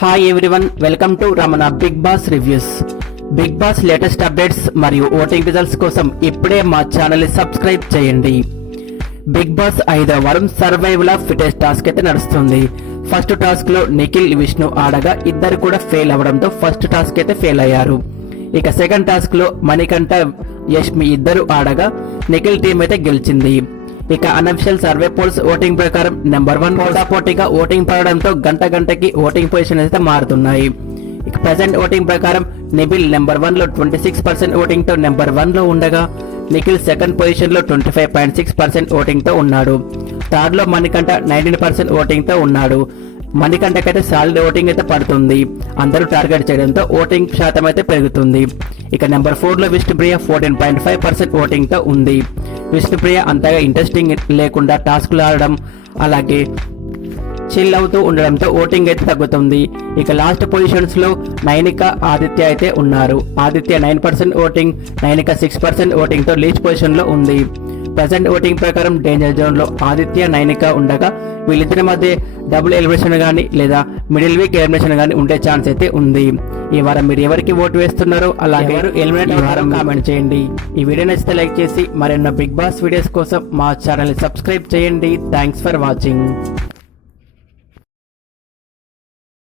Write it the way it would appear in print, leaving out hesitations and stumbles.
Hi everyone, welcome to Ramana Bigg Boss reviews. Bigg Boss latest updates మరియు voting results కోసం ఇప్పుడే మా channel ని సబ్స్క్రైబ్ చేయండి. బిగ్ బాస్ 5వ వారం సర్వైవల్ ఆఫ్ ఫిటెస్ట్ టాస్క్ అయితే నడుస్తుంది. ఫస్ట్ టాస్క్ లో నిఖిల్, విష్ణు ఆడగా ఇద్దరు కూడా ఫెయిల్ అవ్వడంతో ఫస్ట్ టాస్క్ అయితే ఫెయిల్ అయ్యారు. ఇక సెకండ్ టాస్క్ లో మణికంఠ, యష్మి ఇద్దరు ఆడగా నిఖిల్ టీం అయితే గెలిచింది. ఇక అనఫిషియల్ సర్వే పోల్స్ ఓటింగ్ ప్రకారం నెంబర్ 1 పోటాపోటీగా ఓటింగ్ పడడంతో గంటకి ఓటింగ్ పొజిషన్ అయితే మారుతున్నాయి. ఇక ప్రెసెంట్ ఓటింగ్ ప్రకారం నిఖిల్ నెంబర్ 1 లో 26% ఓటింగ్ తో నెంబర్ 1 లో ఉండగా నిఖిల్ సెకండ్ పొజిషన్ లో 25.6% ఓటింగ్ తో ఉన్నాడు. థర్డ్ లో మణికంఠ 19% ఓటింగ్ తో ఉన్నాడు. మణికంఠకైతే సాలిడ్ ఓటింగ్ అయితే పడుతుంది. అందరూ టార్గెట్ చేయడంతో ఓటింగ్ శాతం అయితే పెరుగుతుంది. ఇక నెంబర్ 4 లో విష్ణుప్రియ 14.5% ఓటింగ్ తో ఉంది. విష్ణుప్రియ అంతగా ఇంట్రెస్టింగ్ లేకుండా టాస్క్లు ఆడడం, అలాగే చిల్ అవుతూ ఉండడంతో ఓటింగ్ అయితే తగ్గుతుంది. ఇక లాస్ట్ పొజిషన్స్ లో నైనిక, ఆదిత్య అయితే ఉన్నారు. ఆదిత్య 9% ఓటింగ్, నైనిక 6% ఓటింగ్ తో లీస్ట్ పొజిషన్ లో ఉంది. ప్రెసెంట్ ఓటింగ్ ప్రకారం డేంజర్ జోన్ లో ఆదిత్య, నైనిక ఉండగా వీళ్ళిద్దరి మధ్య డబుల్ ఎలిమినేషన్ గానీ లేదా మిడిల్ వీక్ ఎలిమినేషన్ గానీ ఉండే ఛాన్స్ అయితే ఉంది. ఈ వారం మీరు ఎవరికి ఓటు వేస్తున్నారో, అలాగే ఎలిమినేట్ అయ్యారో కామెంట్ చేయండి. ఈ వీడియో నచ్చితే లైక్ చేసి మరెన్నో బిగ్ బాస్ వీడియోస్ కోసం మా ఛానల్ ని సబ్స్క్రైబ్ చేయండి. Thanks for watching.